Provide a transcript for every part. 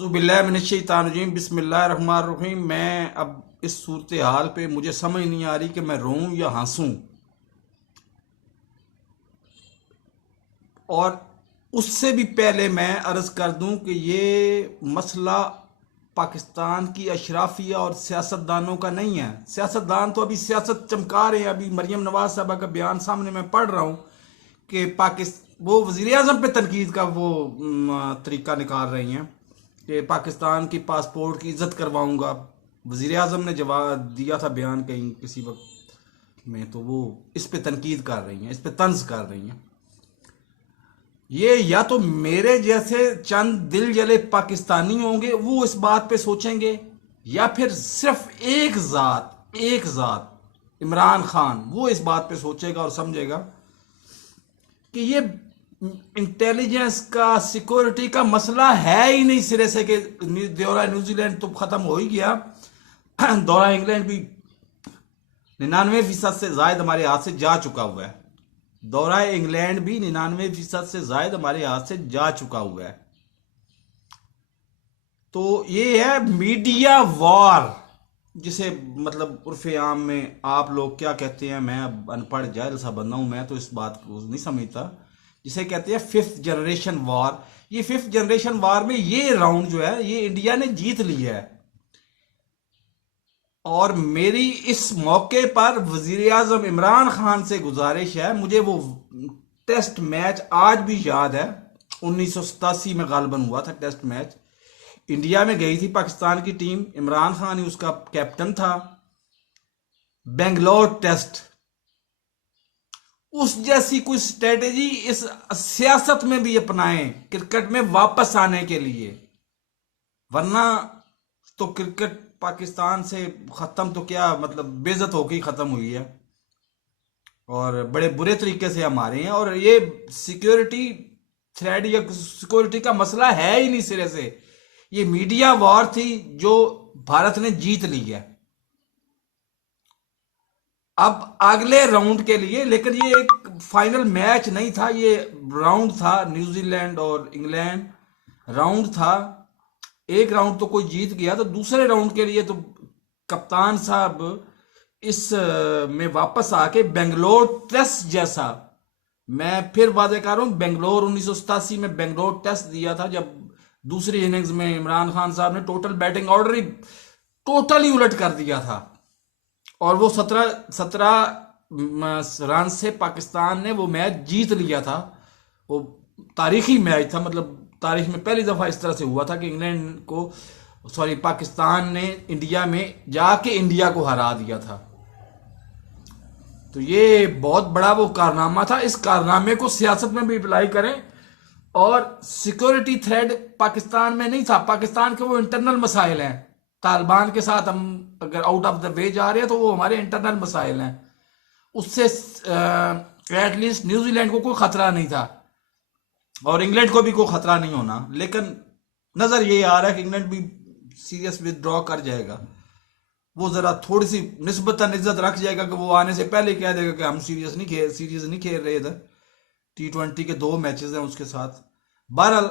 औज़ुबिल्लाहिमिनश्शैतानिर्रजीम बिस्मिल्लाहिर्रहमानिर्रहीम। मैं अब इस सूरत हाल पे मुझे समझ नहीं आ रही कि मैं रोऊं या हंसूं। और उससे भी पहले मैं अर्ज कर दूं कि ये मसला पाकिस्तान की अशराफिया और सियासतदानों का नहीं है। सियासतदान तो अभी सियासत चमका रहे हैं। अभी मरियम नवाज साहबा का बयान सामने मैं पढ़ रहा हूं कि वो वजीर आजम पे तनकीद का वो तरीका निकाल रही हैं कि पाकिस्तान की पासपोर्ट की इज्जत करवाऊंगा। वजीर आजम ने जवाब दिया था बयान कहीं किसी वक्त में, तो वो इस पे तनकीद कर रही हैं, इस पे तंज कर रही हैं। ये या तो मेरे जैसे चंद दिल जले पाकिस्तानी होंगे वो इस बात पे सोचेंगे, या फिर सिर्फ एक जात इमरान खान वो इस बात पे सोचेगा और समझेगा कि ये इंटेलिजेंस का सिक्योरिटी का मसला है ही नहीं सिरे से। कि दौरा न्यूजीलैंड तो खत्म हो ही गया, दौरा इंग्लैंड भी 99% से जायद हमारे हाथ से जा चुका हुआ है। दौरा इंग्लैंड भी 99% से जायद हमारे हाथ से जा चुका हुआ है। तो ये है मीडिया वॉर, जिसे मतलब उर्फे आम में आप लोग क्या कहते हैं, मैं अब अनपढ़ जाहिल सा बंदा हूं, मैं तो इस बात को नहीं समझता, जिसे कहते हैं फिफ्थ जनरेशन वॉर। ये फिफ्थ जनरेशन वॉर में ये राउंड जो है ये इंडिया ने जीत लिया है। और मेरी इस मौके पर वजीर आजम इमरान खान से गुजारिश है, मुझे वो टेस्ट मैच आज भी याद है, 1987 में गालिबन हुआ था टेस्ट मैच। इंडिया में गई थी पाकिस्तान की टीम, इमरान खान ही उसका कैप्टन था। बेंगलोर टेस्ट, उस जैसी कोई स्ट्रेटेजी इस सियासत में भी अपनाएं क्रिकेट में वापस आने के लिए, वरना तो क्रिकेट पाकिस्तान से खत्म तो क्या मतलब बेइज्जत होकर ही खत्म हुई है और बड़े बुरे तरीके से हम आ रहे हैं। और ये सिक्योरिटी थ्रेड या सिक्योरिटी का मसला है ही नहीं सिरे से, ये मीडिया वॉर थी जो भारत ने जीत ली है। अब अगले राउंड के लिए, लेकिन ये एक फाइनल मैच नहीं था, ये राउंड था, न्यूजीलैंड और इंग्लैंड राउंड था। एक राउंड तो कोई जीत गया, तो दूसरे राउंड के लिए तो कप्तान साहब इस में वापस आके बेंगलोर टेस्ट जैसा, मैं फिर वादे कर रहा हूं, बेंगलोर 1987 में बेंगलोर टेस्ट दिया था जब दूसरी इनिंग्स में इमरान खान साहब ने टोटल बैटिंग ऑर्डर ही टोटली उलट कर दिया था और वो 17 रन से पाकिस्तान ने वो मैच जीत लिया था। वो तारीखी मैच था, मतलब तारीख में पहली दफा इस तरह से हुआ था कि इंग्लैंड को पाकिस्तान ने इंडिया में जाके इंडिया को हरा दिया था। तो ये बहुत बड़ा वो कारनामा था। इस कारनामे को सियासत में भी अप्लाई करें। और सिक्योरिटी थ्रेड पाकिस्तान में नहीं था, पाकिस्तान के वो इंटरनल मसाइल हैं। तालिबान के साथ हम अगर आउट ऑफ द वे जा रहे हैं तो वो हमारे इंटरनल मसाइल हैं, उससे एटलीस्ट न्यूजीलैंड को कोई खतरा नहीं था और इंग्लैंड को भी कोई खतरा नहीं होना। लेकिन नजर ये आ रहा है कि इंग्लैंड भी सीरियस विदड्रॉ कर जाएगा, वो जरा थोड़ी सी निस्बतन इज्जत रख जाएगा कि वो आने से पहले कह देगा कि हम सीरीज नहीं खेल रहे इधर। T20 के 2 मैचेस हैं उसके साथ। बहरहाल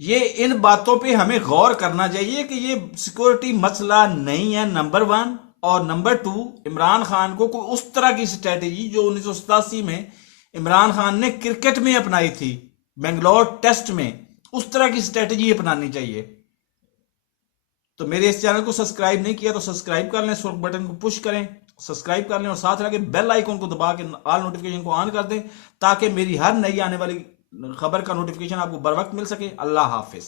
ये इन बातों पे हमें गौर करना चाहिए कि ये सिक्योरिटी मसला नहीं है, नंबर 1। और नंबर 2, इमरान खान को कोई उस तरह की स्ट्रेटेजी जो 1987 में इमरान खान ने क्रिकेट में अपनाई थी, बेंगलोर टेस्ट में, उस तरह की स्ट्रेटेजी अपनानी चाहिए। तो मेरे इस चैनल को सब्सक्राइब नहीं किया तो सब्सक्राइब कर लें, सुर्ख बटन को पुश करें, सब्सक्राइब कर लें और साथ लगे बेल आइकन को दबा के ऑल नोटिफिकेशन को ऑन कर दें ताकि मेरी हर नई आने वाली खबर का नोटिफिकेशन आपको बर वक्त मिल सके। अल्लाह हाफिज।